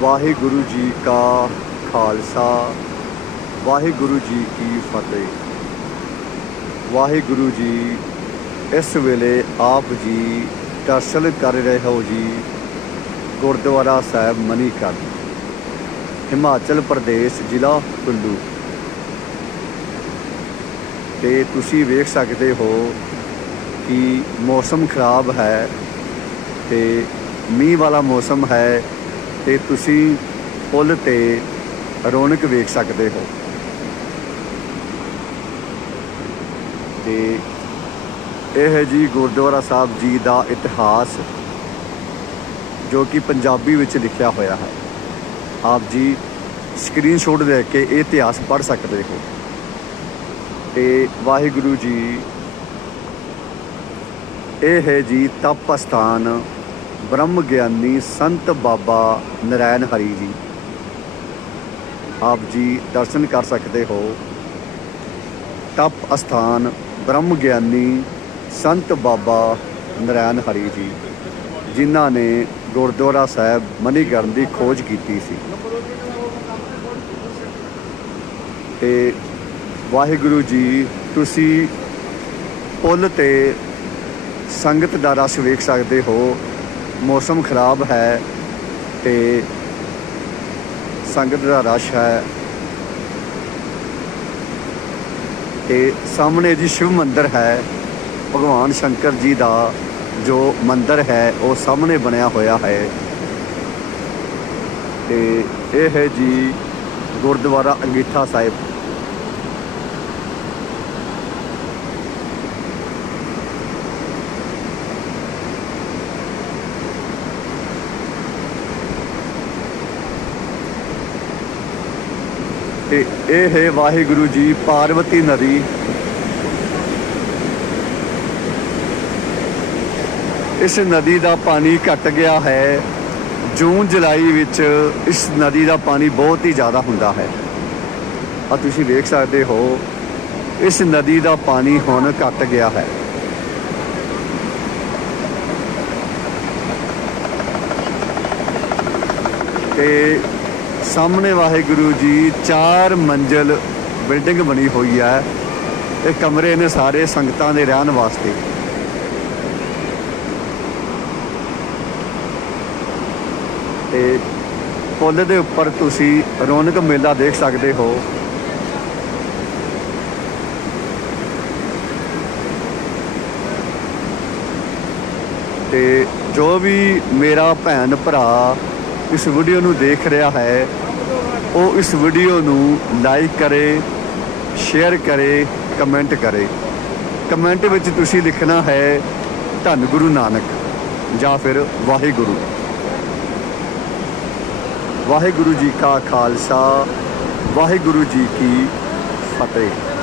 ਵਾਹਿਗੁਰੂ ਜੀ ਕਾ ਖਾਲਸਾ, ਵਾਹਿਗੁਰੂ ਜੀ ਕੀ ਫਤਿਹ। ਵਾਹਿਗੁਰੂ ਜੀ, ਇਸ ਵੇਲੇ ਆਪ ਜੀ ਦਰਸ਼ਨ ਕਰ ਰਹੇ ਹੋ ਜੀ ਗੁਰਦੁਆਰਾ ਸਾਹਿਬ ਮਨੀਕਰਨ, ਹਿਮਾਚਲ ਪ੍ਰਦੇਸ਼, ਜ਼ਿਲ੍ਹਾ ਕੁੱਲੂ। ਤੇ ਤੁਸੀਂ ਵੇਖ ਸਕਦੇ ਹੋ ਕਿ ਮੌਸਮ ਖਰਾਬ ਹੈ ਤੇ ਮੀਂਹ ਵਾਲਾ ਮੌਸਮ ਹੈ। ਤੇ ਤੁਸੀਂ ਪੁਲ ਤੇ ਰੌਣਕ ਵੇਖ ਸਕਦੇ ਹੋ। ਤੇ ਇਹ ਹੈ ਜੀ ਗੁਰਦੁਆਰਾ ਸਾਹਿਬ ਜੀ ਦਾ ਇਤਿਹਾਸ, ਜੋ ਕਿ ਪੰਜਾਬੀ ਵਿੱਚ ਲਿਖਿਆ ਹੋਇਆ ਹੈ। ਆਪ ਜੀ ਸਕਰੀਨਸ਼ਾਟ ਲੈ ਕੇ ਇਹ ਇਤਿਹਾਸ ਪੜ੍ਹ ਸਕਦੇ ਹੋ। ਤੇ ਵਾਹਿਗੁਰੂ ਜੀ, ਇਹ ਹੈ ਜੀ ਤਪ ਸਥਾਨ ਬ੍ਰਹਮ ਗਿਆਨੀ ਸੰਤ ਬਾਬਾ ਨਰਾਇਣ ਹਰੀ ਜੀ। ਆਪ ਜੀ ਦਰਸ਼ਨ ਕਰ ਸਕਦੇ ਹੋ। ਤਪ ਅਸਥਾਨ ਬ੍ਰਹਮ ਗਿਆਨੀ ਸੰਤ ਬਾਬਾ ਨਰਾਇਣ ਹਰੀ ਜੀ, ਜਿਨ੍ਹਾਂ ਨੇ ਗੁਰਦੁਆਰਾ ਸਾਹਿਬ ਮਨੀਕਰਨ ਦੀ ਖੋਜ ਕੀਤੀ ਸੀ। ਤੇ ਵਾਹਿਗੁਰੂ ਜੀ, ਤੁਸੀਂ ਪੁੱਲ ਤੇ ਸੰਗਤ ਦਾ ਰਸ਼ ਵੇਖ ਸਕਦੇ ਹੋ। ਮੌਸਮ ਖਰਾਬ ਹੈ ਤੇ ਸੰਗਤ ਦਾ ਰਸ਼ ਹੈ ਤੇ ਸਾਹਮਣੇ ਜੀ ਸ਼ਿਵ ਮੰਦਿਰ ਹੈ, ਭਗਵਾਨ ਸ਼ੰਕਰ ਜੀ ਦਾ ਜੋ ਮੰਦਿਰ ਹੈ, ਉਹ ਸਾਹਮਣੇ ਬਣਿਆ ਹੋਇਆ ਹੈ। ਤੇ ਇਹ ਹੈ ਜੀ ਗੁਰਦੁਆਰਾ ਅੰਗੀਠਾ ਸਾਹਿਬ। ਤੇ ਇਹ ਹੈ ਵਾਹਿਗੁਰੂ ਜੀ ਪਾਰਵਤੀ ਨਦੀ। ਇਸ ਨਦੀ ਦਾ ਪਾਣੀ ਘਟ ਗਿਆ ਹੈ। ਜੂਨ, ਜੁਲਾਈ ਵਿੱਚ ਇਸ ਨਦੀ ਦਾ ਪਾਣੀ ਬਹੁਤ ਹੀ ਜ਼ਿਆਦਾ ਹੁੰਦਾ ਹੈ। ਆ ਤੁਸੀਂ ਵੇਖ ਸਕਦੇ ਹੋ, ਇਸ ਨਦੀ ਦਾ ਪਾਣੀ ਹੁਣ ਘਟ ਗਿਆ ਹੈ। ਤੇ ਸਾਹਮਣੇ ਵਾਹਿਗੁਰੂ ਜੀ ਚਾਰ ਮੰਜ਼ਲ ਬਿਲਡਿੰਗ ਬਣੀ ਹੋਈ ਹੈ ਇਹ ਕਮਰੇ ਨੇ ਸਾਰੇ ਸੰਗਤਾਂ ਦੇ ਰਹਿਣ ਵਾਸਤੇ। ਤੇ ਪੁੱਲ ਦੇ ਉੱਪਰ ਤੁਸੀਂ ਰੌਣਕ ਮੇਲਾ ਦੇਖ ਸਕਦੇ ਹੋ। ਤੇ ਜੋ ਵੀ ਮੇਰਾ ਭੈਣ ਭਰਾ ਇਸ ਵੀਡੀਓ ਨੂੰ ਦੇਖ ਰਿਹਾ ਹੈ, ਉਹ ਇਸ ਵੀਡੀਓ ਨੂੰ ਲਾਈਕ ਕਰੇ ਸ਼ੇਅਰ ਕਰੇ ਕਮੈਂਟ ਕਰੇ। ਕਮੈਂਟ ਵਿੱਚ ਤੁਸੀਂ ਲਿਖਣਾ ਹੈ, ਧੰਨ ਗੁਰੂ ਨਾਨਕ, ਜਾਂ ਫਿਰ ਵਾਹਿਗੁਰੂ। ਵਾਹਿਗੁਰੂ ਜੀ ਕਾ ਖਾਲਸਾ, ਵਾਹਿਗੁਰੂ ਜੀ ਕੀ ਫਤਿਹ।